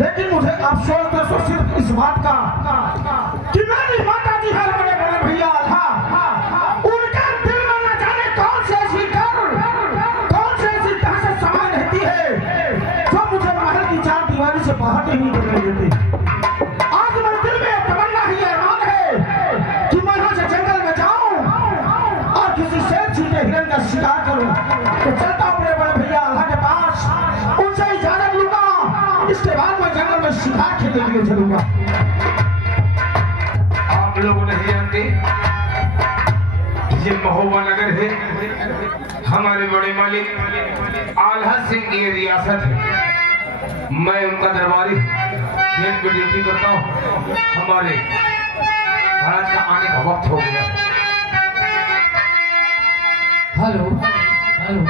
लेकिन मुझे अफसोस तो सिर्फ इस बात का कि मेरी माता जी है बड़े बड़े भैया उनका दिल में न जाने कौन से ऐसी दहशत समा रहती है जो मुझे महल की चार दीवारी से बाहर नहीं निकलने देती। आज मेरे दिल में तमन्ना ही अरमान है कि मैं यहाँ से जंगल में जाऊं और किसी शेर चीते हिरन का शिकार करूं। तो चलता हूं बड़े बड़े भैया अल्लाह के पास, उनसे इजाजत लूंगा, इसके बाद मैं जंगल में शिकार खेलने के लिए चलूंगा। आप लोग नहीं जानते ये महोबा नगर है, हमारे बड़े मालिक आल्हा सिंह की रियासत है। मैं उनका दरबारी जेल पे ड्यूटी करता हूँ। हमारे महाराज का आने का वक्त हो गया। हेलो हेलो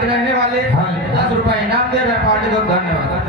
रहने वाले 10 रुपए इनाम दे रहे पार्टी को धन्यवाद।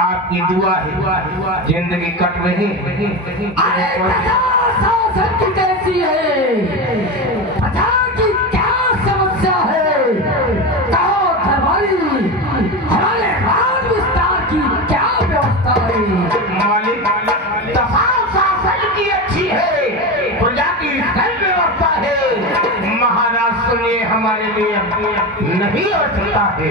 आपकी दुआ है जिंदगी कट रही कैसी है, पता की क्या समस्या है, कहो दरबारी हमारे राज विस्तार की क्या व्यवस्था है। मालिक शासन की अच्छी है, प्रजा की व्यवस्था है। महाराज सुनिए हमारे लिए नहीं हो सकता है।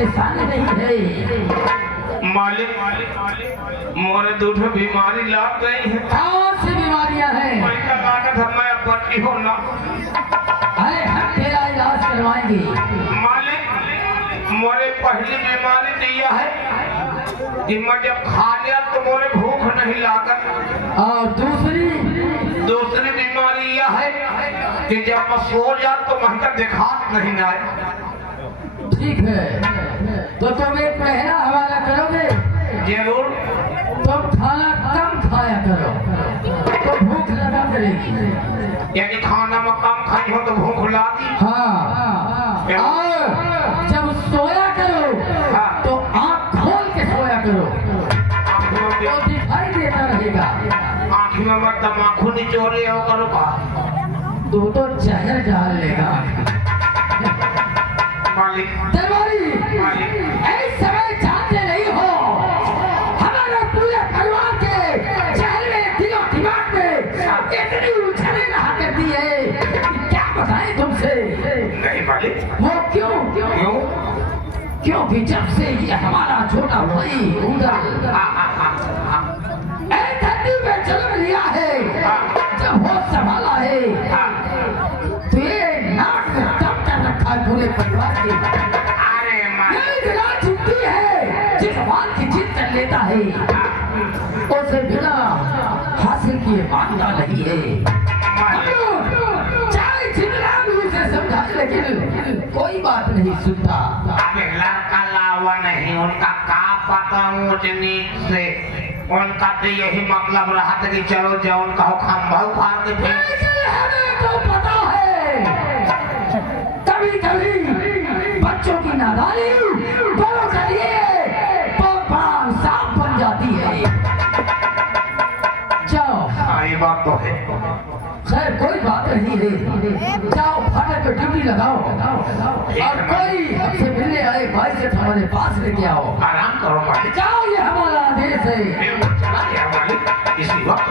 परेशानी नहीं है। मालिक मोरे दूठे बीमारी लाग गई है। कौन सी बीमारियां हैं? पैसा लागत है, मैं अब बची हो ना। अरे हम तेरा इलाज करवाएंगे। मालिक मोरे पहली बीमारी दिया है कि मैं जब खा लिया तो मोरे भूख नहीं लागत। और दूसरी बीमारी यह है कि जब मैं सो जा तो मैं दिखात नहीं आए। ठीक है, तो तुम एक महीना हवाला करोगे? जरूर। तुम खाना कम खाया करो तो भूख लगा करेगी। यदि खाना में कम खाई हो तो भूख लगी। हाँ, और जब सोया करो तो आँख खोल के सोया करो तो दिखाई देता रहेगा। आँख में मत तम्बाकू निचोड़े हो करो का तू तो जहर डाल लेगा। मालिक दरबारी, इस समय जानते नहीं हो हमारे पूरे परिवार के चेहरे में, दिलो दिमाग में इतनी उछले रहा करती है कि क्या बताएं तुमसे। नहीं मालिक। वो क्यों? क्योंकि जब से ये हमारा छोटा भाई उधर धरती पे जन्म लिया है, जब होश संभाला है तो ये नाक में दम कर रखा है पूरे परिवार के। अरे यही बिना छुट्टी है, जिस बात की जिद कर लेता है उसे बिना हासिल किए मानता नहीं है। चाहे जितना भी उसे समझाए लेकिन कोई बात नहीं सुनता। लड़का लावा नहीं, उनका का पता ऊंच नीच से। उनका तो यही मतलब रहा था कि चलो जो उनका खंभा उखाड़ के फेंक। हमें तो पता है कभी कभी बच्चों की नादानी बड़ों के लिए बहुत बड़ा सांप बन जाती है। जाओ। हाँ, ये बात तो है। खैर कोई बात नहीं है, जाओ फाटक पे ड्यूटी लगाओ और कोई हमसे मिलने आए भाई से हमारे पास लेके आओ। आराम करो मालिक। जाओ, ये हमारा आदेश है। बिल्कुल चला गया मालिक इसी वक्त।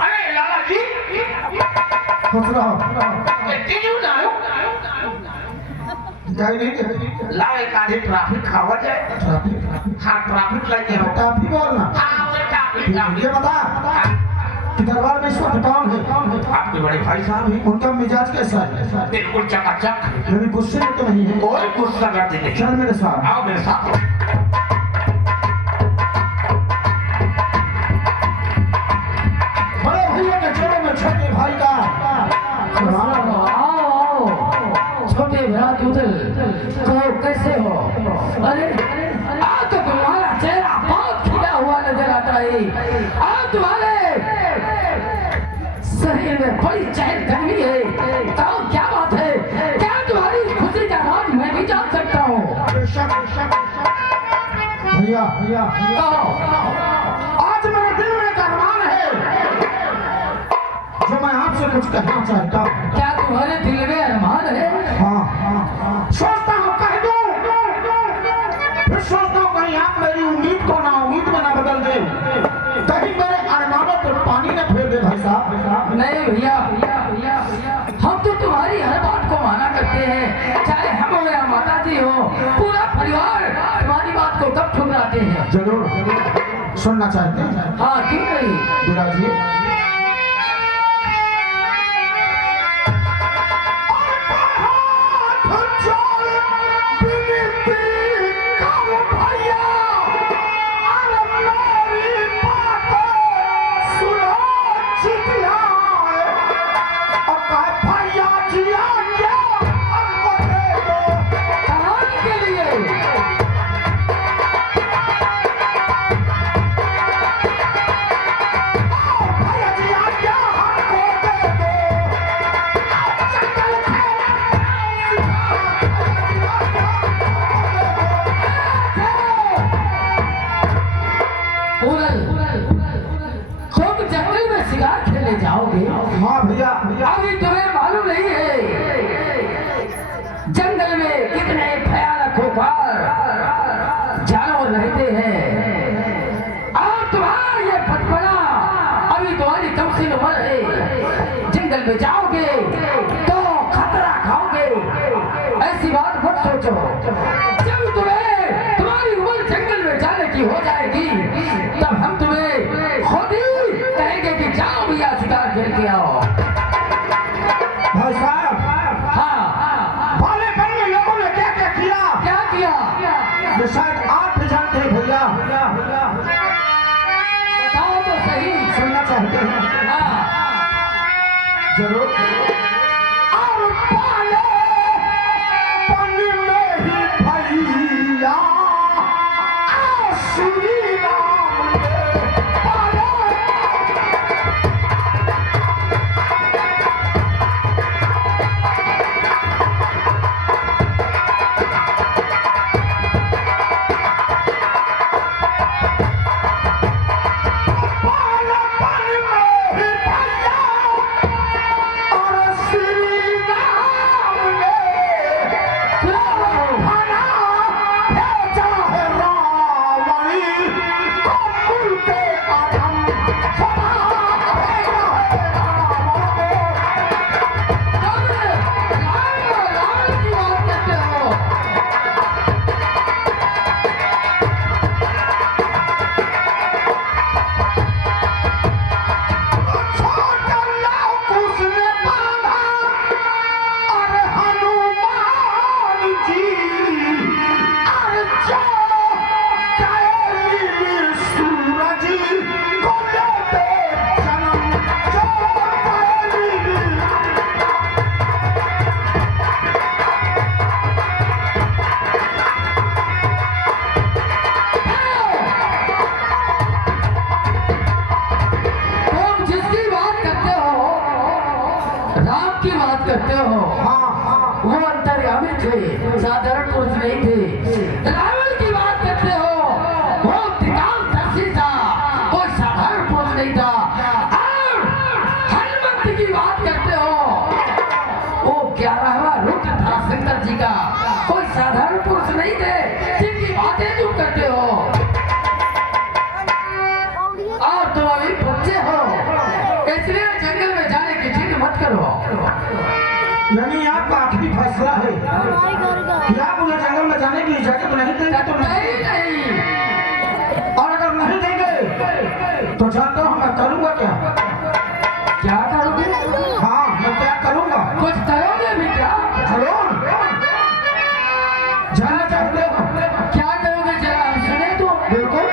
अरे लाला जी खुश रहो। कंटिन्यू ना हो। जाए नहीं ला एक आधी ट्रैफिक खावा जाए। हाँ, ट्रैफिक लग गया। काफी बोलना। हाँ, वो ट्रैफिक। ये बता कि दरबार में इस वक्त कौन है? आपके बड़े भाई साहब हैं। उनका मिजाज कैसा है? बिल्कुल चकाचक। मेरी गुस्से में तो नहीं है? कोई गुस्सा करते नहीं। चल मेरे साथ। आओ मेरे साथ। बड़े भैया के चलो में छोटे भाई का आओ, छोटे भ्रात उधर तो कैसे हो? अरे आज तो तुम्हारा चेहरा बहुत खिला हुआ नजर आता है। आज तुम्हारे शरीर में बड़ी चहलकदमी है। बताओ क्या बात है? क्या तुम्हारी खुशी का राज मैं भी जान सकता हूँ? भैया कहो। आज मेरे दिल में एक अरमान है जो मैं आपसे कुछ कहना चाहता हूँ। क्या तुम्हारे दिल में अरमान है? हाँ, सोचता हूँ कह दूं, फिर सोचता हूँ कहीं आप मेरी उम्मीद को ना उम्मीद में ना बदल दे, कहीं मेरे अरमानों को पानी न फेर दे। भाई साहब नहीं भैया, हम तो तुम्हारी हर बात को माना करते हैं, चाहे हम हो या माता जी हो, पूरा परिवार तुम्हारी बात को कब ठुकराते हैं। जरूर सुनना चाहते हैं। हाँ क्यों नहीं? विराजिए। भैया ऐसी बात मत सोचो। जब तुम्हें तुम्हारी उम्र जंगल में जाने की हो जाएगी तब हम तुम्हें खुद ही कहेंगे कि जाओ भैया शिकार खेल के आओ। भाई साहब, हाँ, बालेपन में लोगों ने क्या क्या किया, क्या किया? ये शायद आप भी जानते हैं भैया। बताओ तो सही। सुनना चाहते हैं? हाँ, जरूर। और बालेपन में ही भैया श्री राम ने बाले करते हो। वो अंतर्यामी थे, साधारण पुरुष नहीं थे। रावण की बात करते हो, वो त्रिकालदर्शी था, कोई साधारण पुरुष नहीं था। और हनुमंत की बात करते हो, वो 11वां रुद्र था शंकर जी का, कोई साधारण पुरुष नहीं थे जिनकी बातें तुम करते हो। और तुम अभी बच्चे हो, इसलिए जंगल में जाने की जिद मत करो। यानी आपका आखिरी फैसला है कि आप उन्हें जंगल में जाने की इजाजत नहीं देंगे तो नहीं। और अगर नहीं देंगे तो जानता हूँ मैं करूँगा क्या। क्या करोगे? हाँ, मैं क्या करूँगा। कुछ करोगे भी क्या? जरूर। जानना चाहते हो क्या करोगे, जरा हम सुने तो। बिल्कुल।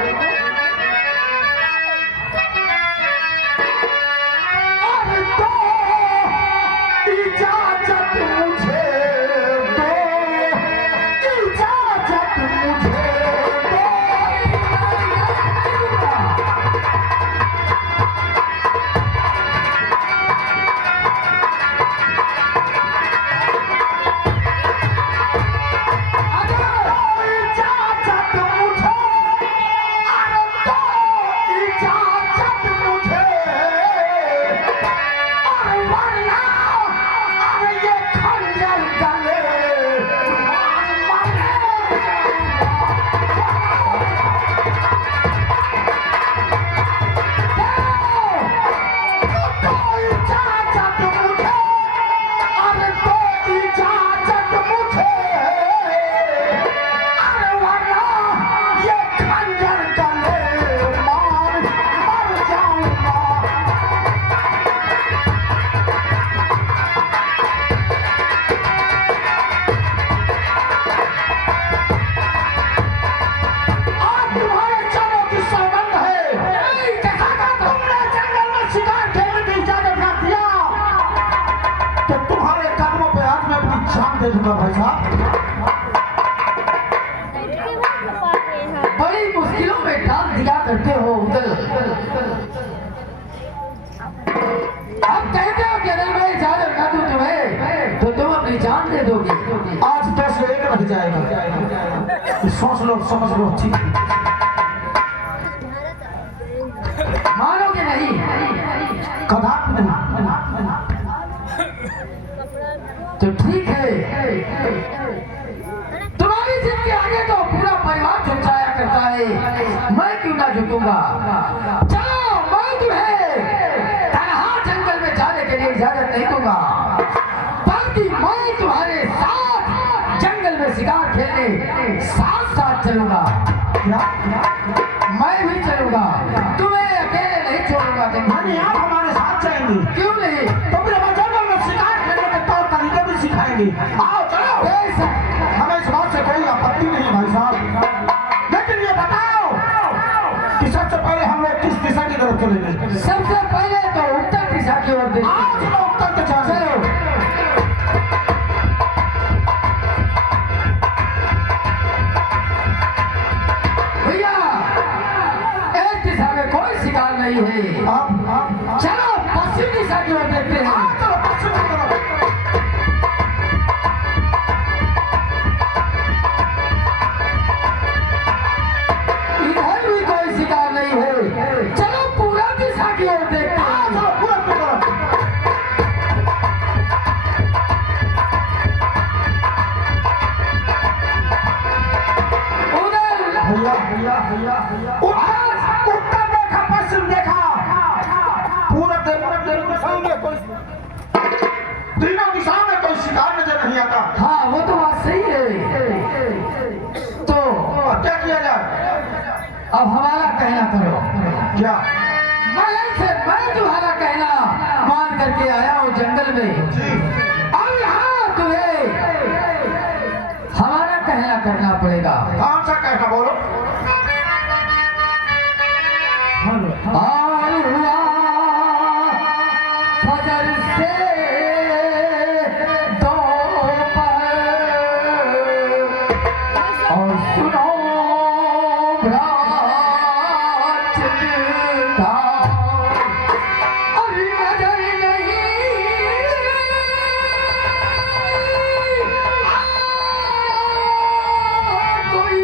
भाई साहब, बड़ी मुश्किलों में डाल दिया करते हो उधर। अब कहते हो कि अगर मैं इजाजत न दूं तुम्हें तो तुम अपनी जान दे दोगे। आज 10 एक रह जाएगा। सोच लो, समझ लो, ठीक। मानोगे नहीं? कदापि नहीं। तो ठीक है, तुम्हारी जिद के आगे तो पूरा परिवार झुक जाया करता है, मैं क्यों ना झुकूंगा। चलो, मैं तुम्हें तन्हा जंगल में जाने के लिए इजाजत नहीं दूंगा, बल्कि मैं तुम्हारे तुम्हें शिकार खेलने साथ साथ चलूंगा। क्या मैं भी चलूंगा, तुम्हें अकेले नहीं छोड़ूंगा। यानी आप हमारे साथ जाएंगे? क्यों नहीं? तो फिर हम जंगल में शिकार खेलने के तौर तरीके भी सिखाएंगे। आओ चलो। हमें इस बात से कोई आपत्ति नहीं भाई साहब, लेकिन ये बताओ कि सबसे पहले हम लोग किस दिशा की तरफ चलेंगे? सबसे पहले तो उत्तर दिशा की ओर देखिए। आओ चलो उत्तर दिशा से। भैया एक दिशा में कोई शिकार नहीं है, आप चलो पश्चिम दिशा की ओर देखते हैं। आओ चलो पश्चिम की तरफ। इधर भी कोई शिकार नहीं है, चलो पूरा दिशा की ओर देखते आओ हैं। चलो पूरब की तरफ। उधर भैया उत्तर देखा, पश्चिम देखा, पूरब देखा, सामने कोई तीनों दिशा में कोई शिकार नजर नहीं आता। हाँ वो तो बात सही है। तो अब क्या किया जाए? अब हमारा कहना करो। क्या? मैं तुम्हारा कहना मान करके आया हूँ जंगल में। जी अब यहाँ तुम्हें हमारा कहना करना पड़ेगा। कौन सा कहना बोलो? और हुआ फजर से दोपहर और सुनो रात का अभी नजर नहीं कोई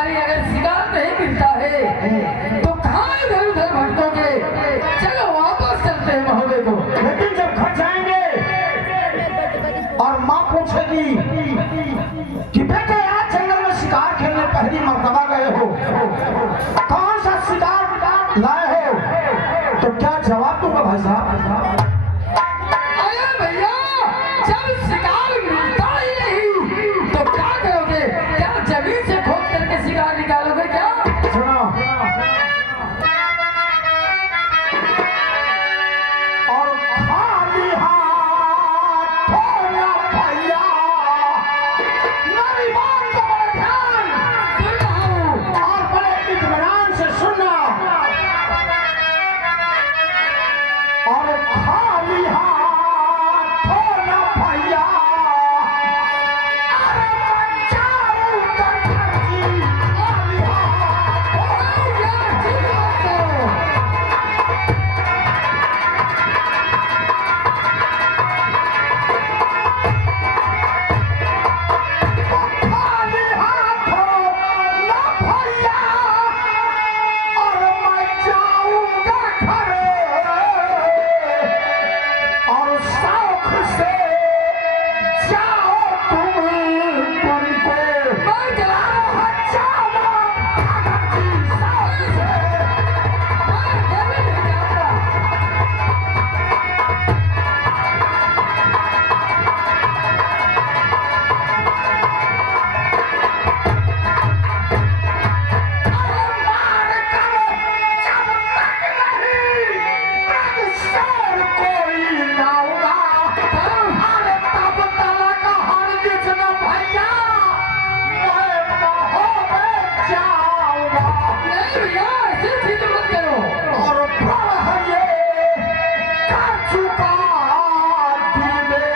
अरे अगर शिकार नहीं मिलता है तो कहाँ इधर उधर भटकोगे? चलो वापस चलते हैं महोदय को। लेकिन जब घर जाएंगे और माँ पूछेगी कि बेटे आज जंगल में शिकार खेलने पहली मर्तबा गए हो, कौन सा शिकार लाए हो, तो क्या जवाब दूंगा भाई साहब? अरे भैया, जब शिकार मिलता ही नहीं तो क्या करोगे? क्या जमीन से खोद करके शिकार निकालोगे क्या? सुनो, और खाली हाथ होना भैया, मेरी बात का बड़ा ध्यान सुन रहा हूँ। और बड़े इत्मीनान से सुनना। और खाली हाथ होना भैया, अरे बचाओ कटहरी, खाली हाथ खाली हाथ होना भैया, और मैं जाऊंगा घर, और शौक से जाओ तुमको मैं चला रहा हूँ। जाओ अगरची शौक से। मैं कभी नहीं जाऊंगा। मार कर जब तक नहीं ब्रजशोर कोई लाऊंगा, अरे तब तलक हरगिज न भैया मैं महोदय जाऊंगा। नहीं भैया, ऐसे जिद मत करो। और प्रण ये कर चुका दिल में,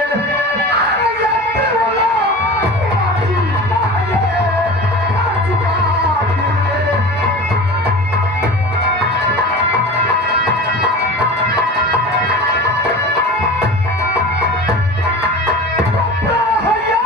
अरे ये दिवलो तुम्हारी माये कर चुका दिल में। नहीं भैया,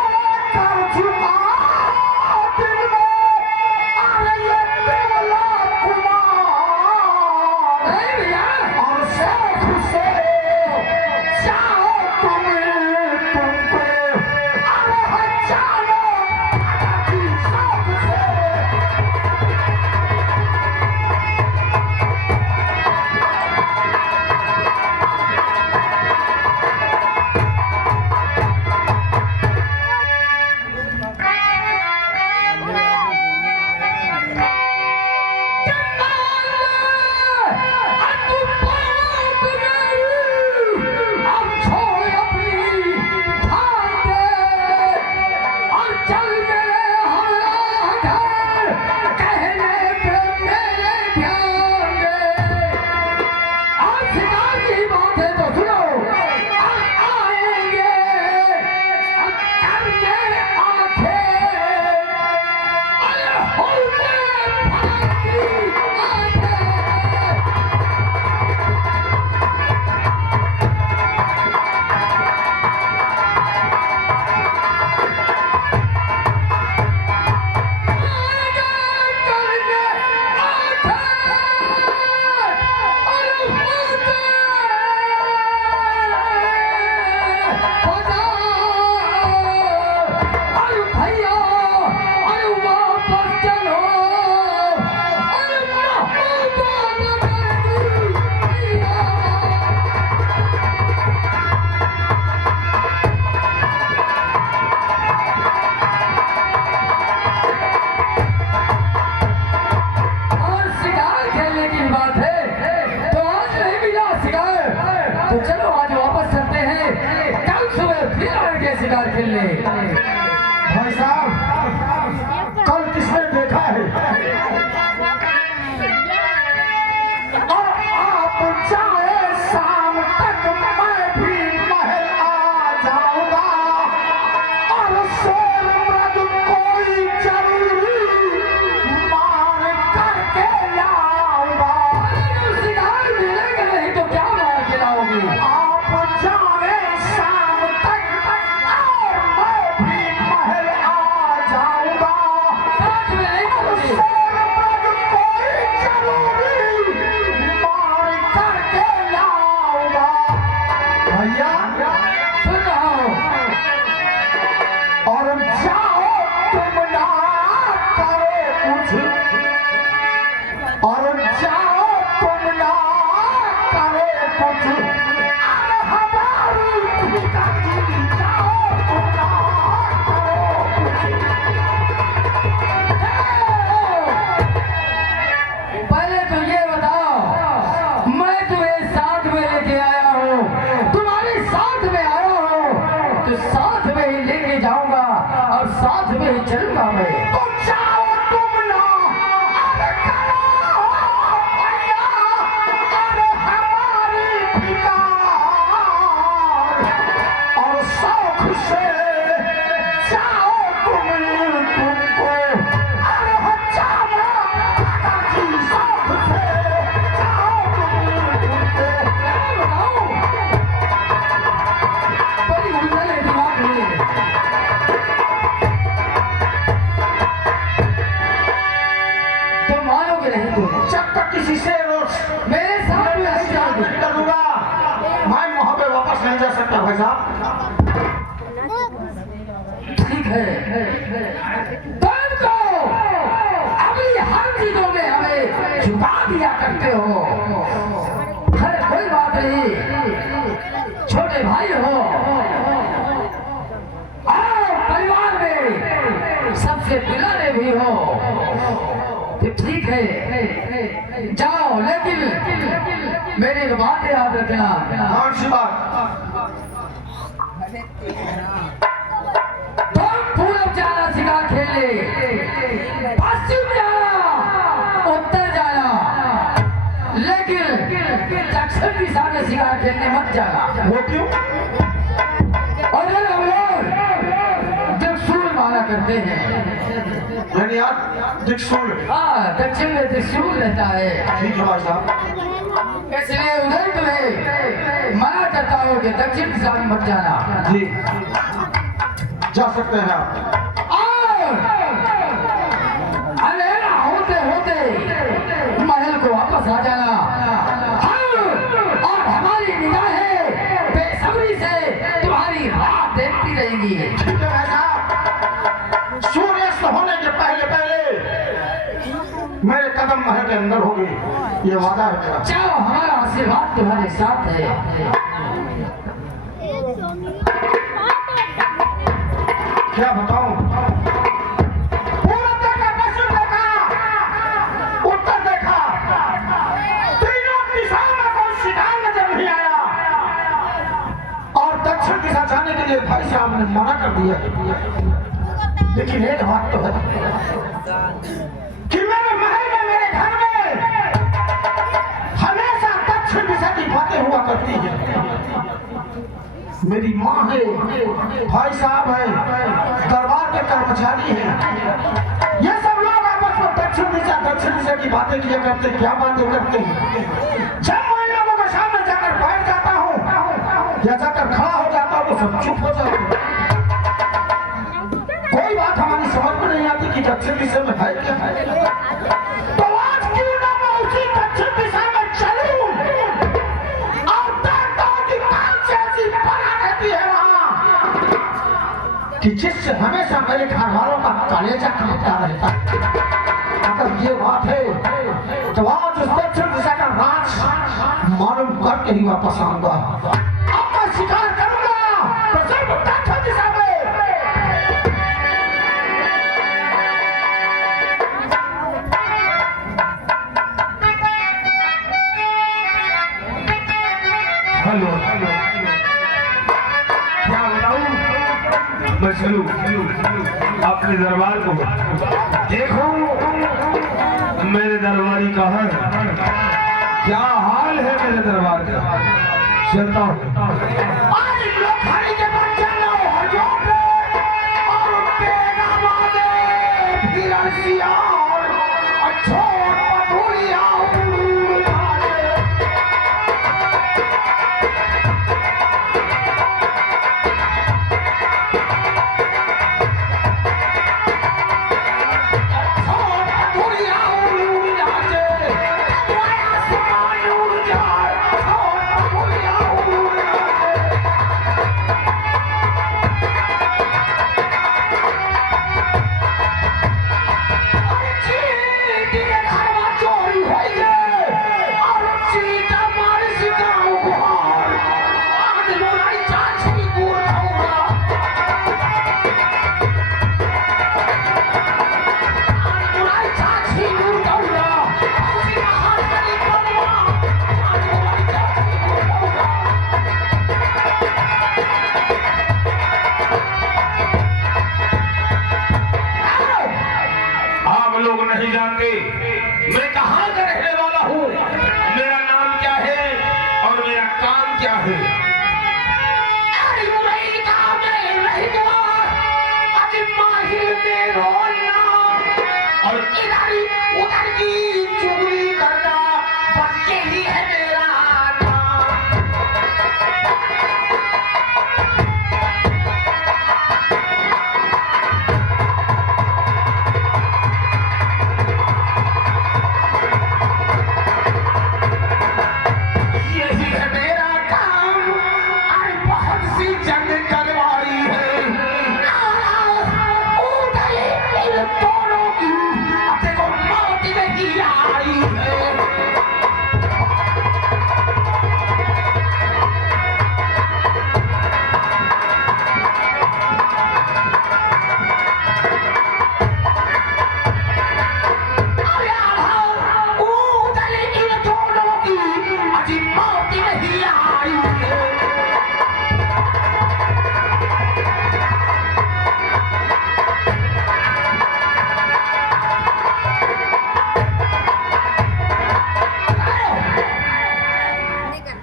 शिकार खेलने। भाई साहब कल किसने देखा है और आप जाए शाम तक मैं भी महल आ जाऊंगा और शोर मृग कोई जरूरी मार करके लाऊंगा। शिकार मिलेगा नहीं तो क्या मार खिलाओगी? आप जाए शाम तक और मैं भी महल आ में ही चलूंगा मैं। तो जाओ तुम ना, अरे करो भैया, अरे हमारी फिकार, और शौक से जाओ तुमको, अरे हो जाना काकी, शौक से जाओ तुमको। बड़ी उलझन है दिमाग में। तुम मानोगे नहीं तुम, जब तक किसी से रोज मेरे साथ में नहीं नहीं जाओगे। करूंगा, मैं वहां पे वापस नहीं जा सकता भाई साहब। ठीक है, तुमको अपनी हर चीजों में हमें झुका दिया करते हो। अरे कोई बात नहीं, छोटे भाई हो और परिवार में सबसे दुलारे भी हो, तो ठीक है जाओ, लेकिन मेरी बात याद रखना। कौन सी बात? तुम पूरब जाना शिकार खेलने, पश्चिम जाना, उत्तर जाना, लेकिन दक्षिण दिशा में शिकार खेलने मत जाना। वो क्यों? और हम लोग जब सूर्य माना करते हैं, यानी आप दिक्सूल। हाँ दक्षिण में त्रिशूल रहता है, ठीक है भाई साहब। इसलिए उधर तुम्हें मना करता हूँ कि दक्षिण दिशा में मत जाना। जी जा सकते हैं आप। और अंधेरा होते होते महल को वापस आ जाना। हम और हमारी निगाहें बेसब्री से तुम्हारी राह देखती रहेंगी। ठीक है भाई साहब, सूर्यास्त होने के पहले पहले मेरे कदम महल के अंदर होगी, ये वादा है मेरा। जाओ, हमारा आशीर्वाद तुम्हारे साथ है। क्या बताऊं? पूरब देखा, पश्चिम देखा, उत्तर देखा, तीनों दिशाओं में कोई शिकार नजर नहीं आया, और दक्षिण दिशा जाने के लिए भाई साहब ने मना कर दिया। लेकिन एक बात तो है कि मेरे महल में, मेरे घर में हमेशा दक्षिण दिशा की बातें हुआ करती है। मेरी माँ है, भाई साहब है, दरबार के कर्मचारी हैं, ये सब लोग आपस में दक्षिण दिशा की बातें किया करते। क्या बातें करते हैं? जब मैं इन लोगों के सामने जाकर बैठ जाता हूँ या जाकर खड़ा हो जाता हूँ तो सब चुप हो जाते हैं। कोई बात हमारी समझ में नहीं आती कि दक्षिण दिशा में है क्या है। तो आज क्यों ना मैं उसी दक्षिण दिशा में चलूं और देखता हूं कि कौन सी ऐसी बना रहती है वहां कि जिससे हमेशा मेरे घर वालों का कलेजा कांपता रहता है। अगर ये बात है तो आज उस दक्षिण दिशा का राज मालूम करके ही वापस आऊंगा। अब मैं शिकार करूंगा तो सिर्फ दक्षिण दिशा में। हेलो, क्या बताऊं? मैं चलूं अपने दरबार को देखो, मेरे दरबारी का है क्या हाल है मेरे दरबार का। चलता हूँ। आज लोखंडी के पास जाना हो हजों पे, और उनके दामादे फिर सियार छोड़ पटुरिया उड़ जाए। छोड़ पटुरिया उड़ जाए, वाया समान उड़ जाए, छोड़ पटुरिया उड़ जाए। नहीं जानते मैं कहाँ का रहने वाला हूँ, मेरा नाम क्या है और मेरा काम क्या है। और इधर उधर की चुगली करना बस यही है मेरा नाम। यही है मेरा काम और बहुत सी जंग करवाई है।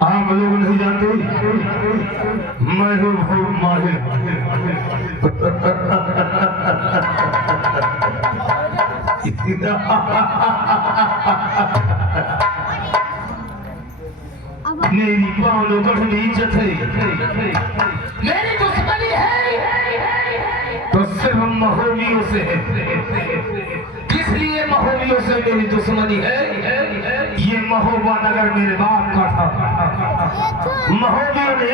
आप लोग नहीं जानते मैं हूँ बहुत माहिर। मेरी पाँव कठिन इज्जत है, मेरी दुश्मनी है तो सिर्फ महोवियों से है। किस लिए महोवियों से मेरी दुश्मनी है? ये महोबा नगर मेरे बाप का था। महोवियों ने